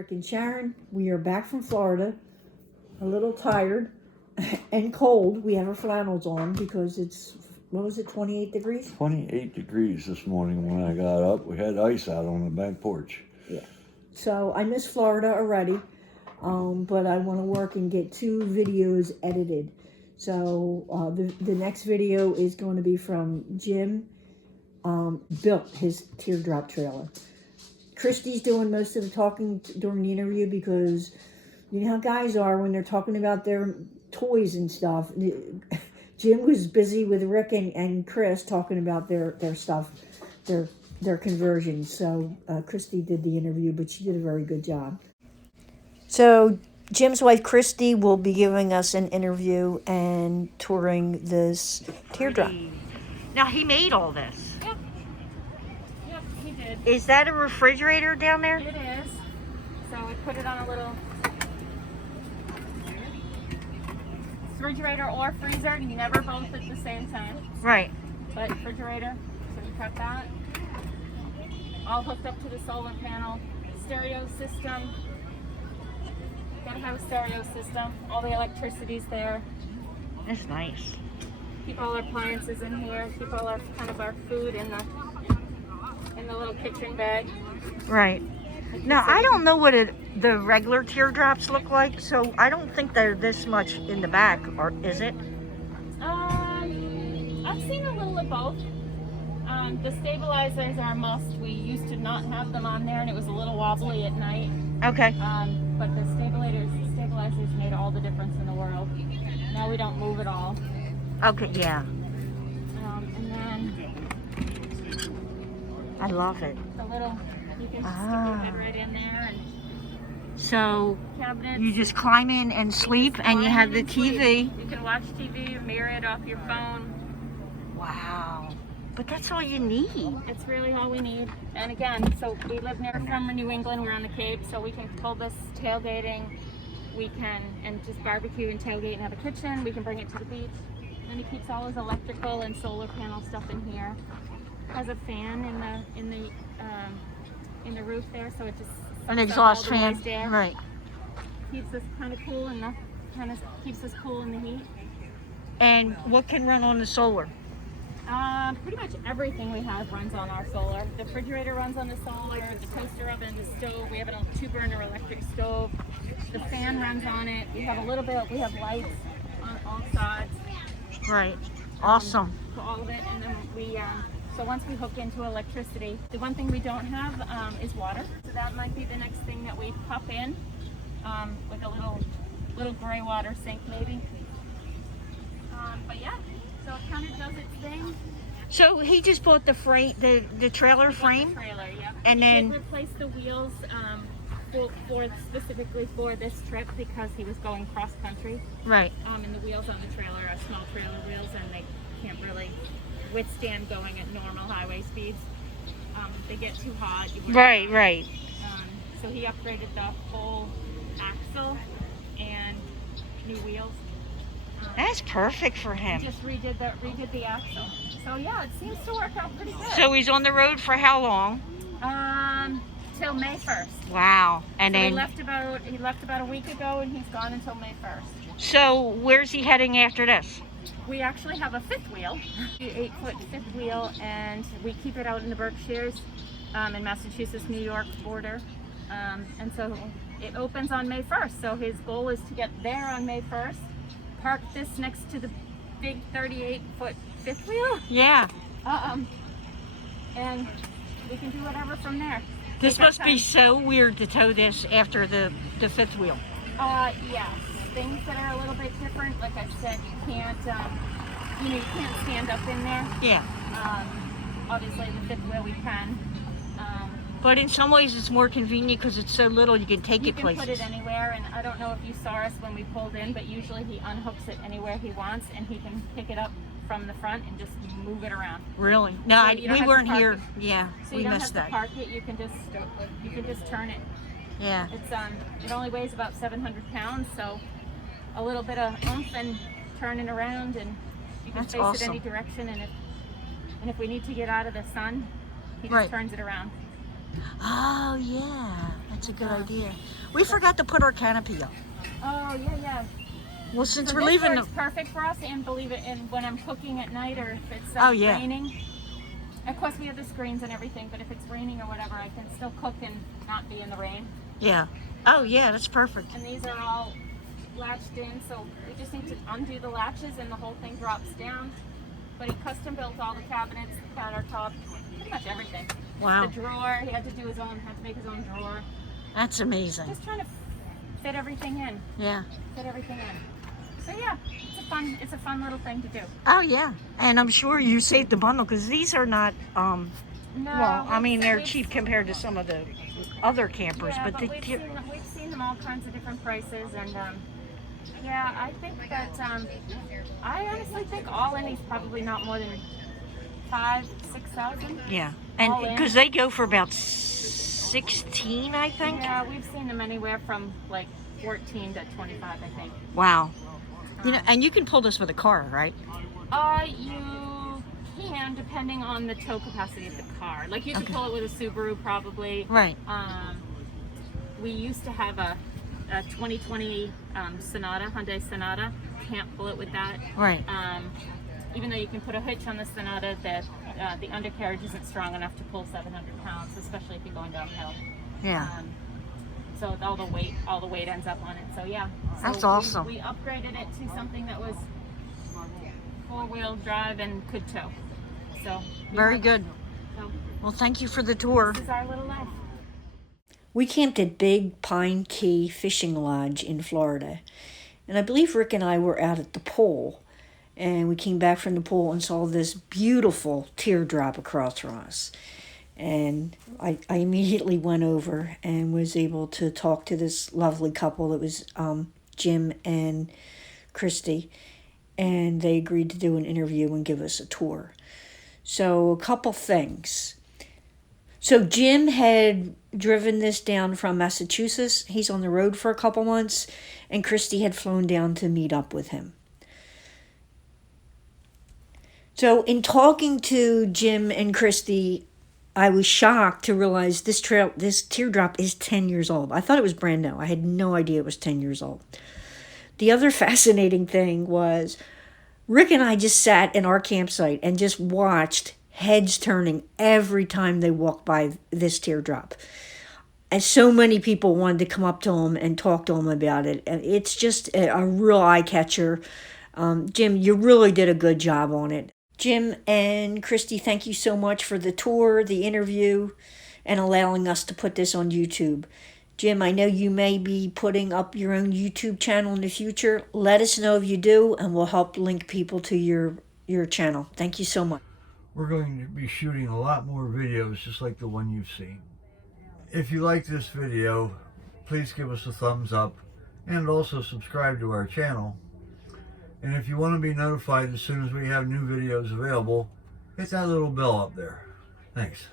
Rick and Sharon. We are back from Florida, a little tired and cold. We have our flannels on because it's, what was it, 28 degrees? 28 degrees this morning when I got up. We had ice out on the back porch. Yeah. So I miss Florida already, but I want to work and get 2 videos edited. So the next video is going to be from Jim, built his teardrop trailer. Christy's doing most of the talking during the interview because you know how guys are when they're talking about their toys and stuff. Jim was busy with Rick and Chris talking about their stuff, their conversions. So Christy did the interview, but she did a very good job. So Jim's wife Christy will be giving us an interview and touring this teardrop. Now he made all this. Yep, he did. Is that a refrigerator down there? It is. So we put it on a little refrigerator or freezer, never both at the same time. Right. But refrigerator, so we cut that. All hooked up to the solar panel. Stereo system. Gotta have a stereo system. All the electricity's there. That's nice. Keep all our appliances in here. Keep all our kind of our food in the little kitchen bag. Right. Now, I don't know what the regular teardrops look like, so I don't think they're this much in the back, or is it? I've seen a little of both. The stabilizers are a must. We used to not have them on there, and it was a little wobbly at night. Okay. But the stabilizers made all the difference in the world. Now we don't move at all. Okay, yeah. And then I love it. the little, you can just stick your head right in there, and So cabinets. you just climb in and sleep, and you have the TV. You can watch TV or mirror it off your phone. Wow. But that's all you need. It's really all we need. And again, so we live near from New England. We're on the Cape, so we can pull this tailgating. We can and just barbecue and tailgate and have a kitchen. We can bring it to the beach. And he keeps all his electrical and solar panel stuff in here. Has a fan in the roof there, so it just An sucks up exhaust all the fan. moist air. Right. Keeps us kind of cool and kind of keeps us cool in the heat. And what can run on the solar? Pretty much everything we have runs on our solar. The refrigerator runs on the solar, the toaster oven, the stove. We have a 2-burner electric stove. The fan runs on it. We have we have lights on all sides. Right. Awesome. So all of it, and then so once we hook into electricity, the one thing we don't have is water. So that might be the next thing that we pop in, like a little gray water sink maybe. But yeah. So it kind of does its thing. So he just bought the frame, the trailer frame, Yeah. and then he replaced the wheels specifically for this trip because he was going cross country. right. And the wheels on the trailer are small trailer wheels, and they can't really withstand going at normal highway speeds. They get too hot. Right. So he upgraded the whole axle and new wheels. That's perfect for him. Just redid the axle. So yeah, it seems to work out pretty good. So he's on the road for how long? Till May 1st. Wow. And So then he left about a week ago, and he's gone until May 1st. so where's he heading after this? We actually have a 5th wheel, 8-foot 5th wheel, and we keep it out in the Berkshires, in Massachusetts, New York border. And so it opens on May 1st. So his goal is to get there on May 1st. Park this next to the big 38-foot 5th wheel. Yeah. And we can do whatever from there. This Take our must be time. so weird to tow this after the 5th wheel. Yes. Things that are a little bit different. Like I said, you can't stand up in there. Yeah. Obviously, the 5th wheel we can. But in some ways it's more convenient because it's so little you can take You it can places. put it anywhere, and I don't know if you saw us when we pulled in, but usually he unhooks it anywhere he wants, and he can pick it up from the front and just move it around. Really? No, So you don't we have to weren't park here. it. Yeah, So we you don't missed have to that. park it. You can just turn it. Yeah. It's it only weighs about 700 pounds, so a little bit of oomph and turning around, and you can That's face awesome. it any direction. And if we need to get out of the sun, he just Right. turns it around. Oh, yeah. That's a good idea. We forgot to put our canopy up. Oh, yeah. Well, since So we're this leaving... works perfect for us, and believe it, and when I'm cooking at night or if it's Oh, yeah. raining. Of course, we have the screens and everything, but if it's raining or whatever, I can still cook and not be in the rain. Yeah. Oh, yeah, that's perfect. And these are all latched in, so we just need to undo the latches and the whole thing drops down. But he custom built all the cabinets, the countertop, pretty much everything. Wow. The drawer, he had to do his own, had to make his own drawer. That's amazing. Just trying to fit everything in. Yeah. Fit everything in. So yeah, it's a fun little thing to do. Oh, yeah. And I'm sure you saved the bundle because these are not, No, well, I mean, they're we've- cheap compared to some of the other campers, Yeah, but we've seen them all kinds of different prices, and yeah, I think that I honestly think all in is probably not more than 5,000-6,000. yeah, all and in. because they go for about 16, I think. Yeah, we've seen them anywhere from like 14 to 25, I think. Wow. You know, and you can pull this with a car, right? You can, depending on the tow capacity of the car. Like you could Okay. pull it with a Subaru, probably. Right. We used to have a 2020 Sonata, Hyundai Sonata. Can't pull it with that. Right. Even though you can put a hitch on the Sonata, that the undercarriage isn't strong enough to pull 700 pounds, especially if you're going downhill. Yeah. So all the weight ends up on it. So yeah. So That's awesome. We upgraded it to something that was 4-wheel drive and could tow. So Very good. So Well, thank you for the tour. this is our little life. We camped at Big Pine Key Fishing Lodge in Florida. And I believe Rick and I were out at the pool. And we came back from the pool and saw this beautiful teardrop across from us. And I immediately went over and was able to talk to this lovely couple. It was Jim and Christy. And they agreed to do an interview and give us a tour. So a couple things. So Jim had driven this down from Massachusetts. He's on the road for a couple months. And Christy had flown down to meet up with him. So in talking to Jim and Christy, I was shocked to realize this teardrop is 10 years old. I thought it was brand new. I had no idea it was 10 years old. The other fascinating thing was Rick and I just sat in our campsite and just watched heads turning every time they walked by this teardrop. And so many people wanted to come up to him and talk to him about it. And it's just a real eye catcher. Jim, you really did a good job on it. Jim and Christy, thank you so much for the tour, the interview, and allowing us to put this on YouTube. Jim, I know you may be putting up your own YouTube channel in the future. Let us know if you do, and we'll help link people to your channel. Thank you so much. We're going to be shooting a lot more videos just like the one you've seen. If you like this video, please give us a thumbs up and also subscribe to our channel. And if you want to be notified as soon as we have new videos available, hit that little bell up there. Thanks.